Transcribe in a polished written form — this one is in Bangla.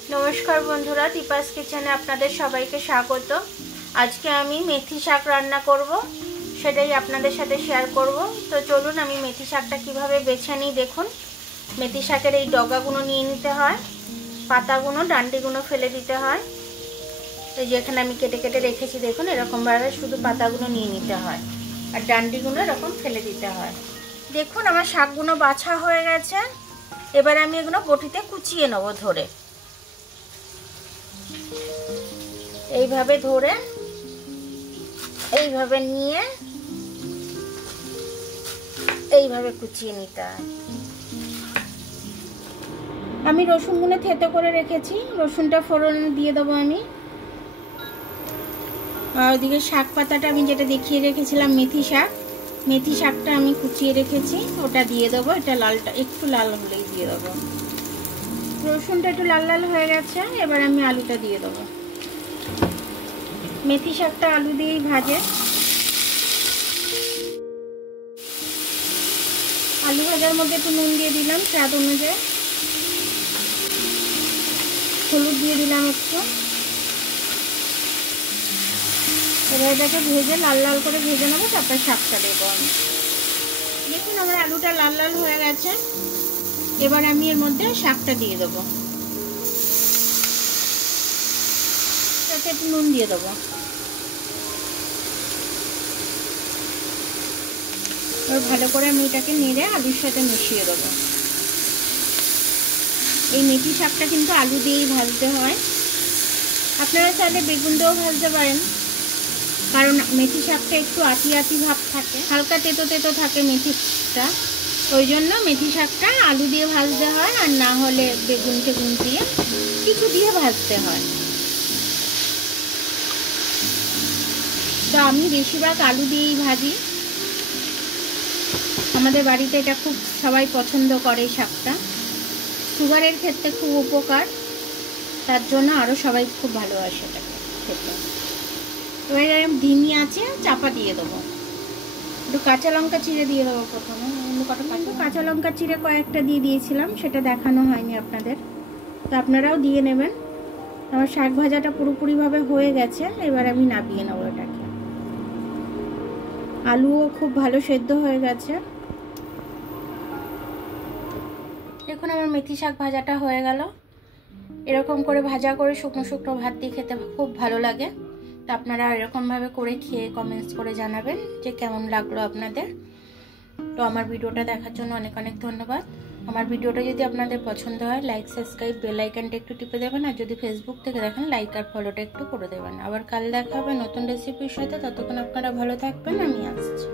नमस्कार बंधुरा दीपास किचेने आपनादेर सबाइके स्वागत। आज के आमी मेथी शाक रान्ना करब सेटाई आपनादेर साथे शेयर करब। तो चलुन आमी मेथी शाकटा किभाबे बेছে निই। देखुन मेथी शाकेर এই ডগাগুলো নিয়ে নিতে হয়, পাতাগুলো ডান্ডিগুলো ফেলে দিতে হয়। এই যে এখানে আমি কেটে কেটে রেখেছি, দেখুন এরকম ভাবে শুধু পাতাগুলো নিয়ে নিতে হয় আর ডান্ডিগুলো এরকম ফেলে দিতে হয়। দেখুন আমার শাকগুলো বাছা হয়ে গেছে। এবার আমি এগুলো বটিতে কুচিয়ে নেব ধরে, এইভাবে ধরে এইভাবে নিয়ে এইভাবে কুচিয়ে নিতে হয়। আমি রসুনগুলো থেতো করে রেখেছি, রসুনটা ফোড়ন দিয়ে দেবো আমি। আর ওদিকে শাক পাতাটা আমি যেটা দেখিয়ে রেখেছিলাম মেথি শাকটা আমি কুচিয়ে রেখেছি, ওটা দিয়ে দেবো। এটা লালটা একটু লাল হলেই দিয়ে দেবো। রসুনটা একটু লাল লাল হয়ে গেছে, এবার আমি আলুটা দিয়ে দেবো। মেথি শাকটা আলু দিয়েই ভাজে। আলু ভাজার মধ্যে একটু নুন দিয়ে দিলাম স্বাদ অনুযায়ী, হলুদ দিয়ে দিলাম একটু। এবার এটাকে ভেজে লাল লাল করে ভেজে নেবো, তারপর শাকটা দেবো আমি। দেখুন আমার আলুটা লাল লাল হয়ে গেছে। এবার আমি এর মধ্যে শাকটা দিয়ে দেবো, তাতে একটু নুন দিয়ে দেবো। এবার ভালো করে আমি এটাকে নেড়ে আলুর সাথে মিশিয়ে দেবো। এই মেথি শাকটা কিন্তু আলু দিয়েই ভাজতে হয়। আপনারা চাইলে বেগুন দিয়েও ভাজতে পারেন, কারণ মেথি শাকটা একটু আটি আটি ভাব থাকে, হালকা তেতো তেতো থাকে মেথিটা। ওই জন্য মেথি শাকটা আলু দিয়ে ভাজতে হয়, আর না হলে বেগুন টেগুন দিয়ে কিছু দিয়ে ভাজতে হয়। তো আমি বেশিরভাগ আলু দিয়েই ভাজি। আমাদের বাড়িতে এটা খুব সবাই পছন্দ করে। শাকটা সুগারের ক্ষেত্রে খুব উপকার, তার জন্য আরও সবাই খুব ভালোবাসে এটাকে খেতে। এবারে আমি ধিমি আছে চাপা দিয়ে দেবো। একটু কাঁচা লঙ্কা চিড়ে দিয়ে দেবো প্রথমে। কাঁচা লঙ্কা চিড়ে কয়েকটা দিয়ে দিয়েছিলাম, সেটা দেখানো হয়নি আপনাদের, তো আপনারাও দিয়ে নেবেন। আমার শাক ভাজাটা পুরোপুরিভাবে হয়ে গেছে, এবার আমি নামিয়ে নেবো এটাকে। আলুও খুব ভালো সেদ্ধ হয়ে গেছে। দেখুন আমার মেথি শাক ভাজাটা হয়ে গেল। এরকম করে ভাজা করে শুকনো শুকনো ভাত দিয়ে খেতে খুব ভালো লাগে। তো আপনারা এরকমভাবে করে খেয়ে কমেন্টস করে জানাবেন যে কেমন লাগলো আপনাদের। তো আমার ভিডিওটা দেখার জন্য অনেক অনেক ধন্যবাদ। আমার ভিডিওটা যদি আপনাদের পছন্দ হয় লাইক সাবস্ক্রাইব বেল আইকনটা একটু টিপে দেবেন, আর যদি ফেসবুক থেকে দেখেন লাইক আর ফলোটা একটু করে দেবেন। আবার কাল দেখা হবে নতুন রেসিপির সাথে। ততক্ষণ আপনারা ভালো থাকবেন, আমি আসছি।